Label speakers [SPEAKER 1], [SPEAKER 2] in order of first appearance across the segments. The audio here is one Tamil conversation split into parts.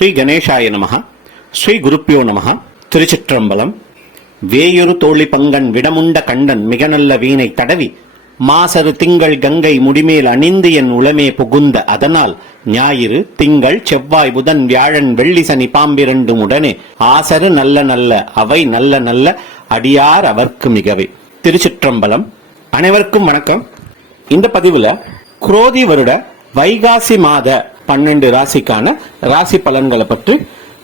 [SPEAKER 1] ஸ்ரீ கணேசாய நமஹ ஸ்ரீ குருப்பியோ நமஹ திருச்சிற்றம்பலம். வேயொரு தோழி பங்கன் விடமுண்ட கண்டன் மிக நல்ல வீணை தடவி மாசரு திங்கள் கங்கை முடிமேல் அணிந்து என் உளமே புகுந்த அதனால் ஞாயிறு திங்கள் செவ்வாய் புதன் வியாழன் வெள்ளி சனி பாம்பிரண்டும் உடனே ஆசரு நல்ல நல்ல அவை நல்ல நல்ல அடியார் அவர்க்கு மிகவே. திருச்சிற்றம்பலம். அனைவருக்கும் வணக்கம். இந்த பதிவுல குரோதி வருட வைகாசி மாத பன்னெண்டு ராசிக்கான ராசி பலன்களை பற்றி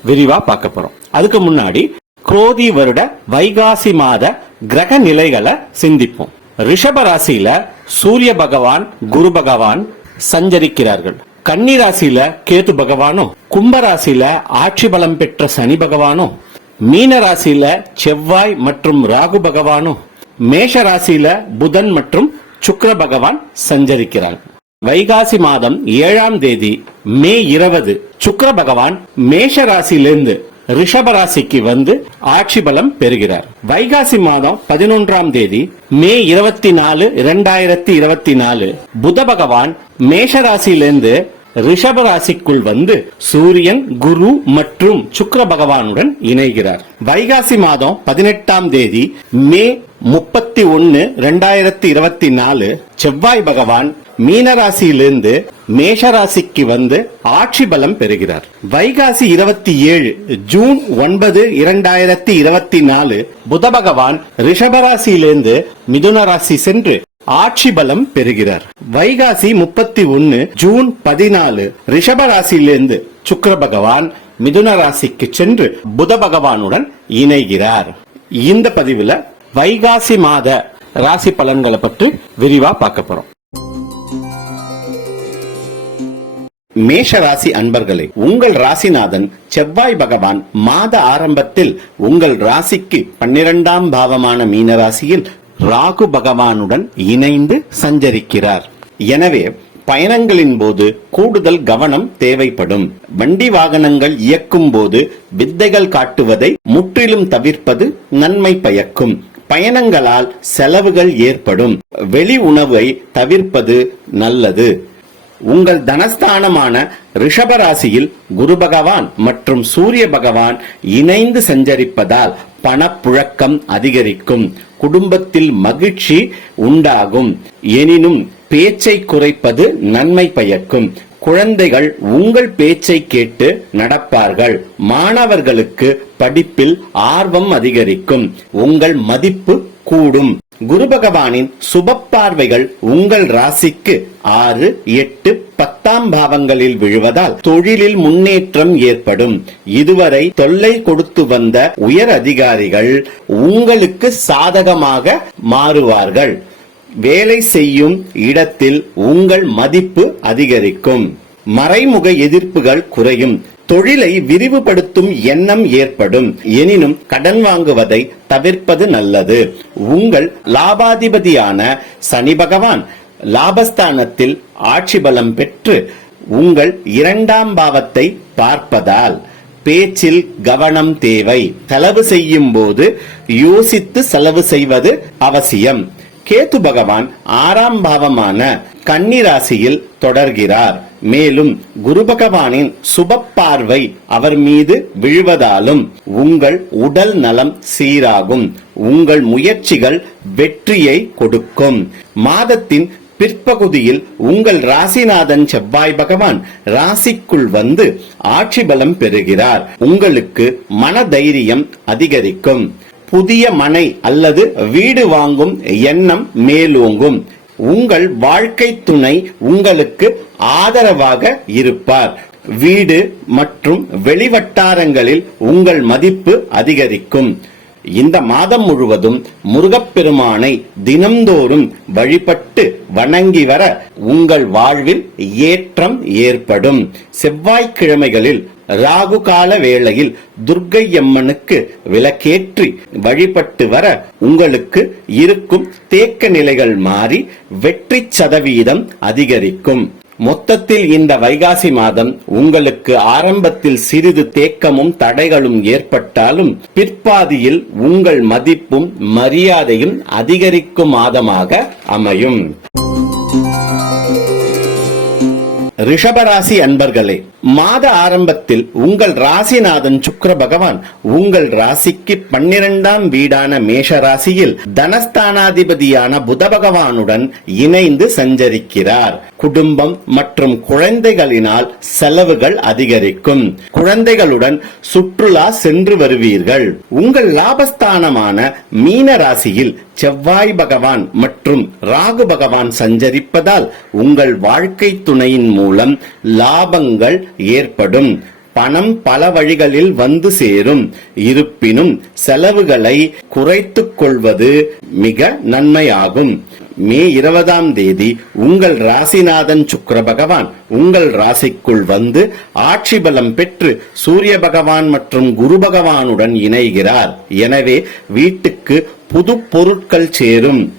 [SPEAKER 1] விரிவா பார்க்க போறோம். அதுக்கு முன்னாடி குரோதி வருட வைகாசி மாத கிரக நிலைகளை சிந்திப்போம். ரிஷப ராசியில சூரிய பகவான் குரு பகவான் சஞ்சரிக்கிறார்கள். கன்னி ராசியில கேது பகவானும் கும்ப ராசியில ஆட்சி பலம் பெற்ற சனி பகவானும் மீன ராசியில செவ்வாய் மற்றும் ராகு பகவானும் மேஷ ராசியில புதன் மற்றும் சுக்கர பகவான் சஞ்சரிக்கிறார்கள். வைகாசி மாதம் ஏழாம் தேதி மே இருபது சுக்கர பகவான் மேஷ ராசியிலிருந்து ரிஷப ராசிக்கு வந்து ஆட்சி பலம் பெறுகிறார். வைகாசி மாதம் பதினொன்றாம் தேதி மே இருபத்தி நாலு இரண்டாயிரத்தி இருபத்தி நாலு புத பகவான் மேஷ ராசியிலிருந்து ரிஷப ராசிக்குள் வந்து சூரியன் குரு மற்றும் சுக்கர பகவானுடன் இணைகிறார். வைகாசி மாதம் பதினெட்டாம் தேதி மே முப்பத்தி ஒன்னு ரெண்டாயிரத்தி இருபத்தி நாலு செவ்வாய் பகவான் மீனராசியிலிருந்து மேஷராசிக்கு வந்து ஆட்சி பலம் பெறுகிறார். வைகாசி இருபத்தி ஏழு ஜூன் ஒன்பது இரண்டாயிரத்தி இருபத்தி நாலு புத பகவான் ரிஷபராசியிலிருந்து மிதுன ராசி சென்று ஆட்சி பலம் பெறுகிறார். வைகாசி முப்பத்தி ஒன்னு ஜூன் பதினாலு ரிஷப ராசியிலிருந்து பகவான் மிதுன ராசிக்கு சென்று புத பகவானுடன் இணைகிறார். இந்த பதிவுல வைகாசி மாத ராசி பலன்களை பற்றி விரிவா பார்க்க போறோம். மேஷ ராசி அன்பர்களே உங்கள் ராசிநாதன் செவ்வாய் பகவான் மாத ஆரம்பத்தில் உங்கள் ராசிக்கு பன்னிரெண்டாம் பாவமான மீன ராசியில் ராகு பகவானுடன் இணைந்து சஞ்சரிக்கிறார். எனவே பயணங்களின் போது கூடுதல் கவனம் தேவைப்படும். வண்டி வாகனங்கள் இயக்கும் போது வித்தைகள் காட்டுவதை முற்றிலும் தவிர்ப்பது நன்மை பயக்கும். பயணங்களால் செலவுகள் ஏற்படும். வெளி உணவை தவிர்ப்பது நல்லது. உங்கள் தனஸ்தானமான ரிஷபராசியில் குரு பகவான் மற்றும் சூரிய பகவான் இணைந்து சஞ்சரிப்பதால் பணப்புழக்கம் அதிகரிக்கும். குடும்பத்தில் மகிழ்ச்சி உண்டாகும். எனினும் பேச்சை குறைப்பது நன்மை பயக்கும். குழந்தைகள் உங்கள் பேச்சை கேட்டு நடப்பார்கள். மாணவர்களுக்கு படிப்பில் ஆர்வம் அதிகரிக்கும். உங்கள் மதிப்பு கூடும். குரு பகவானின் சுப பார்வைகள் உங்கள் ராசிக்கு ஆறு எட்டு பத்தாம் பாவங்களில் விழுவதால் தொழிலில் முன்னேற்றம் ஏற்படும். இதுவரை தொல்லை கொடுத்து வந்த உயர் அதிகாரிகள் உங்களுக்கு சாதகமாக மாறுவார்கள். வேலை செய்யும் இடத்தில் உங்கள் மதிப்பு அதிகரிக்கும். மறைமுக எதிர்ப்புகள் குறையும். தொழிலை விரிவுபடுத்தும் எண்ணம் ஏற்படும். எனினும் கடன் வாங்குவதை தவிர்ப்பது நல்லது. உங்கள் லாபாதிபதியான சனி பகவான் லாபஸ்தானத்தில் ஆட்சி பலம் பெற்று உங்கள் இரண்டாம் பாவத்தை பார்ப்பதால் பேச்சில் கவனம் தேவை. செலவு செய்யும் போது யோசித்து செலவு செய்வது அவசியம். கேத்து பகவான் ஆறாம் பாவமான கன்னிராசியில் தொடர்கிறார். மேலும் குரு பகவானின் சுப பார்வை அவர் மீது விழுவதாலும் உங்கள் உடல் நலம் சீராகும். உங்கள் முயற்சிகள் வெற்றியை கொடுக்கும். மாதத்தின் பிற்பகுதியில் உங்கள் ராசிநாதன் செவ்வாய் பகவான் ராசிக்குள் வந்து ஆட்சி பலம் பெறுகிறார். உங்களுக்கு மன தைரியம் அதிகரிக்கும். புதிய மனை அல்லது வீடு வாங்கும் எண்ணம் மேலோங்கும். உங்கள் வாழ்க்கை துணை உங்களுக்கு ஆதரவாக இருப்பார். வீடு மற்றும் வெளிவட்டாரங்களில் உங்கள் மதிப்பு அதிகரிக்கும். இந்த மாதம் முழுவதும் முருகப்பெருமானை தினம்தோறும் வழிபட்டு வணங்கி வர உங்கள் வாழ்வில் ஏற்றம் ஏற்படும். செவ்வாய்க்கிழமைகளில் ராகு கால வேளையில் துர்க்கை அம்மனுக்கு விளக்கேற்றி வழிபட்டு வர உங்களுக்கு இருக்கும் தேக்க நிலைகள் மாறி வெற்றி சதவீதம் அதிகரிக்கும். மொத்தத்தில் இந்த வைகாசி மாதம் உங்களுக்கு ஆரம்பத்தில் சிறிது தேக்கமும் தடைகளும் ஏற்பட்டாலும் பிற்பாதியில் உங்கள் மதிப்பும் மரியாதையும் அதிகரிக்கும் மாதமாக அமையும். ரிஷபராசி அன்பர்களே மாத ஆரம்பத்தில் உங்கள் ராசிநாதன் சுக்ர பகவான் உங்கள் ராசிக்கு பன்னிரெண்டாம் வீடான மேஷ ராசியில் தனஸ்தானாதிபதியான புத பகவானுடன் இணைந்து சஞ்சரிக்கிறார். குடும்பம் மற்றும் குழந்தைகளினால் செலவுகள் அதிகரிக்கும். குழந்தைகளுடன் சுற்றுலா சென்று வருவீர்கள். உங்கள் லாபஸ்தானமான மீன ராசியில் செவ்வாய் பகவான் மற்றும் ராகு பகவான் சஞ்சரிப்பதால் உங்கள் வாழ்க்கை துணையின் மூலம் லாபங்கள் ஏற்படும். பணம் பல வழிகளில் வந்து சேரும். இருப்பினும் செலவுகளை குறைத்துக் கொள்வது மிக நன்மையாகும். மே இருபதாம் தேதி உங்கள் ராசிநாதன் சுக்கர பகவான். உங்கள் ராசிக்குள் வந்து ஆட்சி பலம் பெற்று சூரிய பகவான் மற்றும் குரு பகவானுடன் இணைகிறார். எனவே வீட்டுக்கு புது பொருட்கள் சேரும்.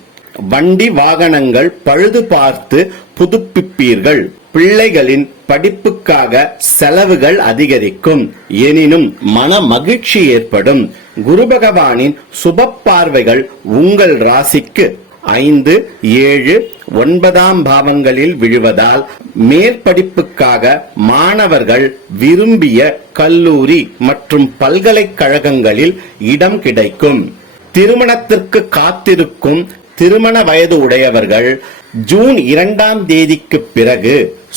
[SPEAKER 1] வண்டி வாகனங்கள் பழுது பார்த்து புதுப்பிப்பீர்கள். பிள்ளைகளின் படிப்புக்காக செலவுகள் அதிகரிக்கும். எனினும் மன மகிழ்ச்சி ஏற்படும். குரு பகவானின் சுப பார்வைகள் உங்கள் ராசிக்கு ஐந்து ஏழு ஒன்பதாம் பாவங்களில் விழுவதால் மேற்படிப்புக்காக மாணவர்கள் விரும்பிய கல்லூரி மற்றும் பல்கலைக்கழகங்களில் இடம் கிடைக்கும். திருமணத்திற்கு காத்திருக்கும் திருமண வயது உடையவர்கள் ஜூன் இரண்டாம் தேதிக்கு பிறகு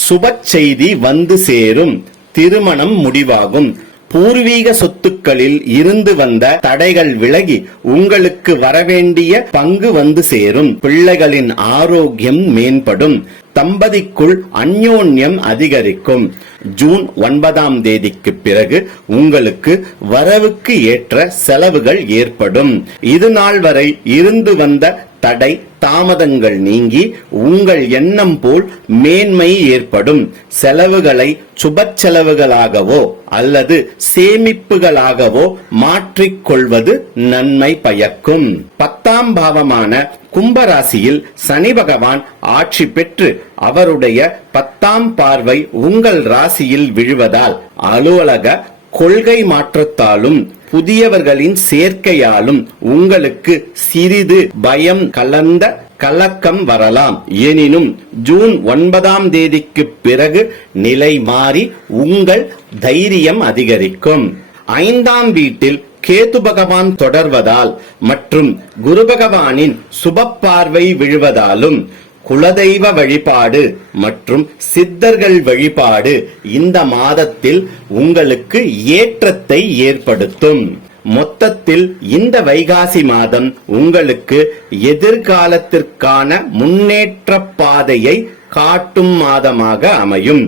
[SPEAKER 1] சுப செய்தி வந்து சேரும். திருமணம் முடிவாகும். பூர்வீக சொத்துக்களில் இருந்து வந்த தடைகள் விலகி உங்களுக்கு வரவேண்டிய பங்கு வந்து சேரும். பிள்ளைகளின் ஆரோக்கியம் மேம்படும். தம்பதிக்குள் அந்யோன்யம் அதிகரிக்கும். ஜூன் ஒன்பதாம் தேதிக்கு பிறகு உங்களுக்கு வரவுக்கு ஏற்ற செலவுகள் ஏற்படும். இது நாள் வரை இருந்து வந்த தடை தாமதங்கள் நீங்கி உங்கள் எண்ணம் போல் மேன்மை ஏற்படும். செலவுகளை சுப செலவுகளாகவோ அல்லது சேமிப்புகளாகவோ மாற்றிக்கொள்வது நன்மை பயக்கும். பத்தாம் பாவமான கும்பராசியில் சனி பகவான் ஆட்சி பெற்று அவருடைய பத்தாம் பார்வை உங்கள் ராசியில் விழுவதால் அலுவலக கொள்கை மாற்றத்தாலும் புதியவர்களின் சேர்க்கையாலும் உங்களுக்கு சிறிது பயம் கலந்த கலக்கம் வரலாம். எனினும் ஜூன் ஒன்பதாம் தேதிக்கு பிறகு நிலை மாறி உங்கள் தைரியம் அதிகரிக்கும். ஐந்தாம் வீட்டில் கேது பகவான் தொடர்வதால் மற்றும் குரு பகவானின் சுப பார்வை விழுவதாலும் குலதெய்வ வழிபாடு மற்றும் சித்தர்கள் வழிபாடு இந்த மாதத்தில் உங்களுக்கு ஏற்றத்தை ஏற்படுத்தும். மொத்தத்தில் இந்த வைகாசி மாதம் உங்களுக்கு எதிர்காலத்திற்கான முன்னேற்ற பாதையை காட்டும் மாதமாக அமையும்.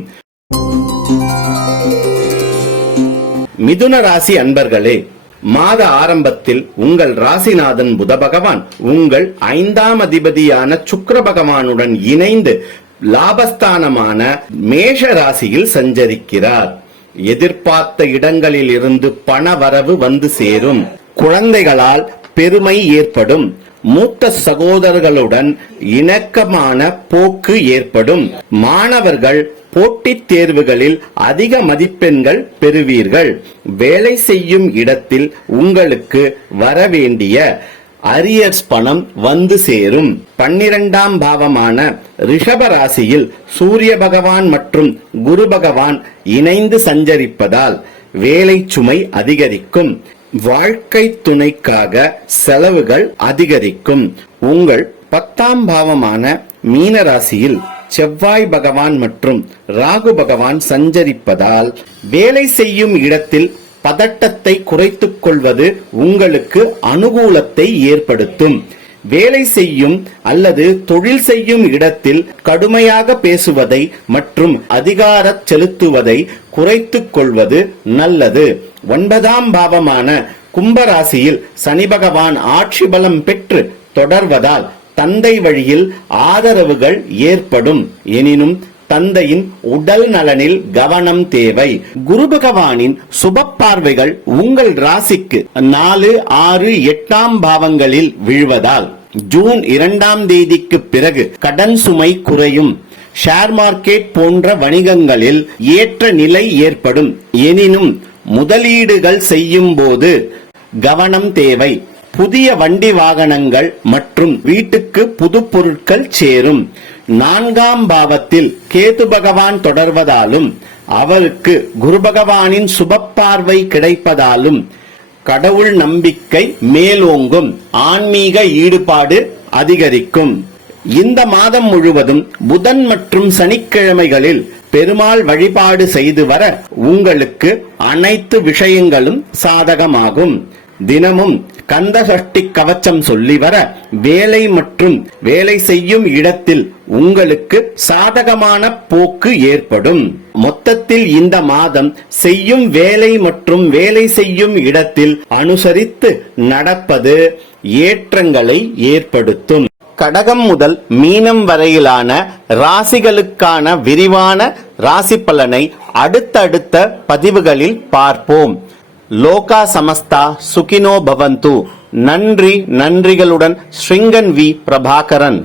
[SPEAKER 1] மிதுன ராசி அன்பர்களே மாத ஆரம்பத்தில் உங்கள் ராசிநாதன் புத பகவான் உங்கள் ஐந்தாம் அதிபதியான சுக்கர பகவானுடன் இணைந்து லாபஸ்தானமான மேஷ ராசியில் சஞ்சரிக்கிறார். எதிர்பார்த்த இடங்களில் இருந்து பண வரவு வந்து சேரும். குழந்தைகளால் பெருமை ஏற்படும். மூத்த சகோதரர்களுடன் இணக்கமான போக்கு ஏற்படும். மாணவர்கள் போட்டித் தேர்வுகளில் அதிக மதிப்பெண்கள் பெறுவீர்கள். வேலை செய்யும் இடத்தில் உங்களுக்கு வரவேண்டிய அரியர்ஸ் பணம் வந்து சேரும். பன்னிரண்டாம் பாவமான ரிஷப ராசியில் சூரிய பகவான் மற்றும் குரு பகவான் இணைந்து சஞ்சரிப்பதால் வேலை சுமை அதிகரிக்கும். வாழ்க்கை துணைக்காக செலவுகள் அதிகரிக்கும். உங்கள் பத்தாம் பாவமான மீன ராசியில் செவ்வாய் பகவான் மற்றும் ராகு பகவான் சஞ்சரிப்பதால் வேலை செய்யும் இடத்தில் பதட்டத்தை குறைத்துக் கொள்வது உங்களுக்கு அனுகூலத்தை ஏற்படுத்தும். வேலை செய்யும் அல்லது தொழில் செய்யும் இடத்தில் கடுமையாக பேசுவதை மற்றும் அதிகார செலுத்துவதை குறைத்துக் கொள்வது நல்லது. ஒன்பதாம் பாவமான கும்பராசியில் சனி பகவான் ஆட்சி பலம் பெற்று தொடர்வதால் தந்தை வழியில் ஆதரவுகள் ஏற்படும். எனினும் தந்தையின் உடல் நலனில் கவனம் தேவை. குரு பகவானின் சுப பார்வைகள் உங்கள் ராசிக்கு நாலு ஆறு எட்டாம் பாவங்களில் விழுவதால் ஜூன் இரண்டாம் தேதிக்கு பிறகு கடன் சுமை குறையும். ஷேர் மார்க்கெட் போன்ற வணிகங்களில் ஏற்ற நிலை ஏற்படும். எனினும் முதலீடுகள் செய்யும் போது கவனம் தேவை. புதிய வண்டி வாகனங்கள் மற்றும் வீட்டுக்கு புது பொருட்கள் சேரும். நான்காம் பாவத்தில் கேது பகவான் தொடர்வதாலும் அவருக்கு குரு பகவானின் சுபப்பார்வை கிடைப்பதாலும் கடவுள் நம்பிக்கை மேலோங்கும் ஆன்மீக ஈடுபாடு அதிகரிக்கும். இந்த மாதம் முழுவதும் புதன் மற்றும் சனிக்கிழமைகளில் பெருமாள் வழிபாடு செய்து வர உங்களுக்கு அனைத்து விஷயங்களும் சாதகமாகும். தினமும் கந்தசஷ்டி கவச்சம் சொல்லி வர வேலை மற்றும் வேலை செய்யும் இடத்தில் உங்களுக்கு சாதகமான போக்கு ஏற்படும். மொத்தத்தில் இந்த மாதம் செய்யும் வேலை மற்றும் வேலை செய்யும் இடத்தில் அனுசரித்து நடப்பது ஏற்றங்களை ஏற்படுத்தும். கடகம் முதல் மீனம் வரையிலான ராசிகளுக்கான விரிவான ராசி பலனை அடுத்தடுத்த பதிவுகளில் பார்ப்போம். லோகா சமஸ்தா சுகினோ பவந்து. நன்றி நன்றிகளுடன் ஸ்ரீங்கன் வி பிரபாகரன்.